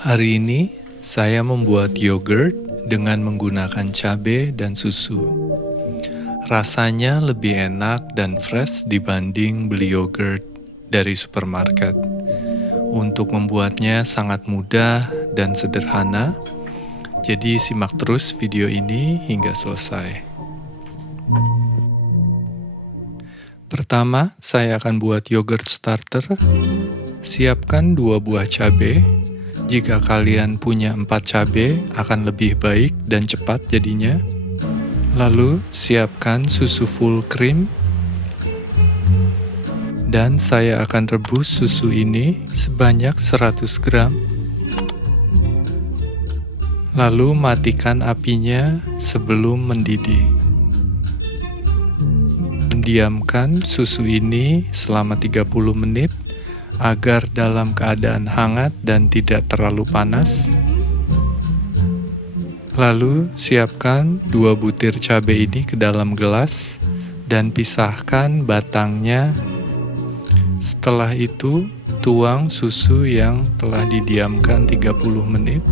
Hari ini saya membuat yogurt dengan menggunakan cabai dan susu. Rasanya lebih enak dan fresh dibanding beli yogurt dari supermarket. Untuk membuatnya sangat mudah dan sederhana, jadi simak terus video ini hingga selesai. Pertama, saya akan buat yogurt starter. Siapkan 2 buah cabai. Jika kalian punya 4 cabai, akan lebih baik dan cepat jadinya. Lalu, siapkan susu full cream. Dan saya akan rebus susu ini sebanyak 100 gram. Lalu, matikan apinya sebelum mendidih. Diamkan susu ini selama 30 menit agar dalam keadaan hangat dan tidak terlalu panas. Lalu siapkan 2 butir cabai ini ke dalam gelas dan pisahkan batangnya. Setelah itu, tuang susu yang telah didiamkan 30 menit.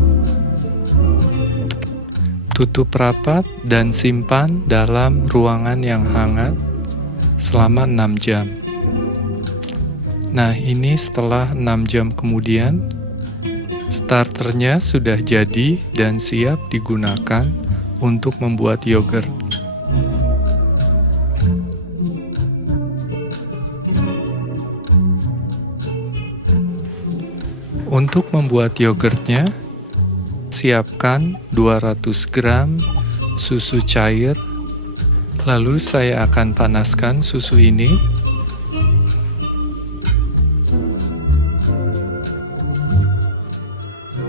Tutup rapat dan simpan dalam ruangan yang hangat selama 6 jam. Nah, ini setelah 6 jam kemudian, starternya sudah jadi dan siap digunakan untuk membuat yogurt. Untuk membuat yogurtnya, siapkan 200 gram susu cair. Lalu saya akan panaskan susu ini.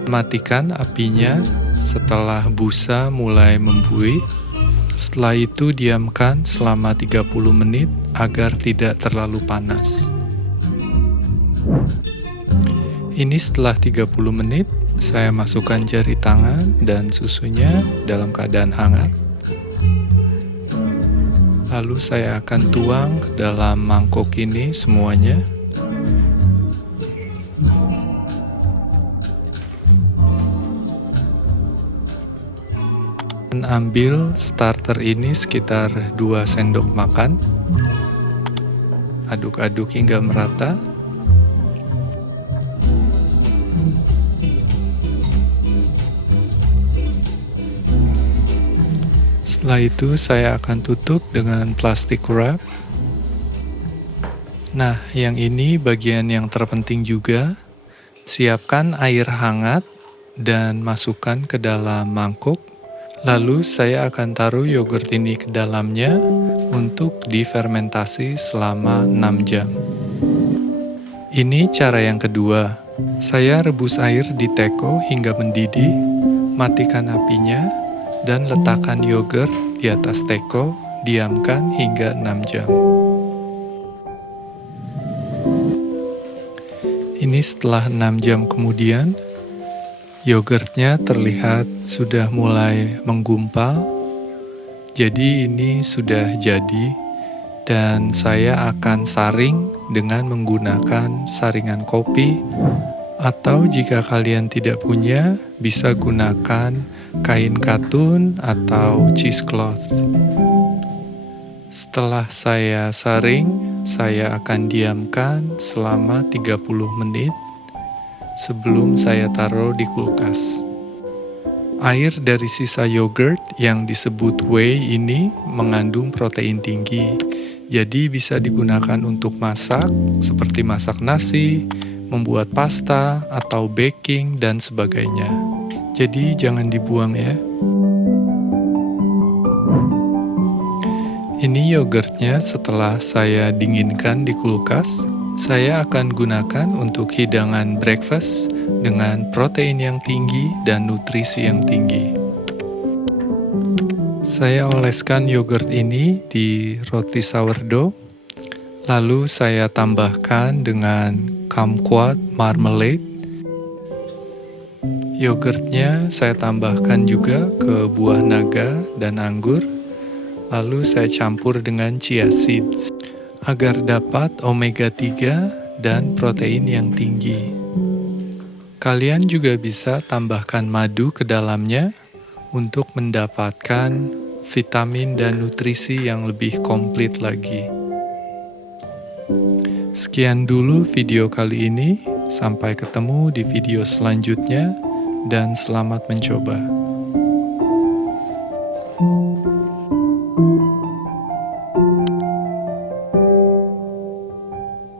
Matikan apinya setelah busa mulai membuih. Setelah itu diamkan selama 30 menit agar tidak terlalu panas. Ini setelah 30 menit, saya masukkan jari tangan dan susunya dalam keadaan hangat. Lalu saya akan tuang ke dalam mangkok ini semuanya. Ambil starter ini sekitar 2 sendok makan. Aduk-aduk hingga merata. Setelah itu saya akan tutup dengan plastik wrap. Nah, yang ini bagian yang terpenting juga. Siapkan air hangat dan masukkan ke dalam mangkuk. Lalu saya akan taruh yogurt ini ke dalamnya untuk difermentasi selama 6 jam. Ini cara yang kedua. Saya rebus air di teko hingga mendidih, matikan apinya, dan letakkan yogurt di atas teko, diamkan hingga 6 jam. Ini setelah 6 jam kemudian, yogurtnya terlihat sudah mulai menggumpal, jadi ini sudah jadi dan saya akan saring dengan menggunakan saringan kopi, atau jika kalian tidak punya, bisa gunakan kain katun atau cheesecloth. Setelah saya saring, saya akan diamkan selama 30 menit sebelum saya taruh di kulkas. Air dari sisa yogurt yang disebut whey ini mengandung protein tinggi, jadi bisa digunakan untuk masak, seperti masak nasi, membuat pasta, atau baking, dan sebagainya. Jadi jangan dibuang ya. Ini yogurtnya setelah saya dinginkan di kulkas. Saya akan gunakan untuk hidangan breakfast dengan protein yang tinggi dan nutrisi yang tinggi. Saya oleskan yogurt ini di roti sourdough, lalu saya tambahkan dengan kumquat marmalade. Yogurtnya saya tambahkan juga ke buah naga dan anggur, lalu saya campur dengan chia seeds agar dapat omega 3 dan protein yang tinggi. Kalian juga bisa tambahkan madu ke dalamnya untuk mendapatkan vitamin dan nutrisi yang lebih komplit lagi. Sekian dulu video kali ini, sampai ketemu di video selanjutnya, dan selamat mencoba.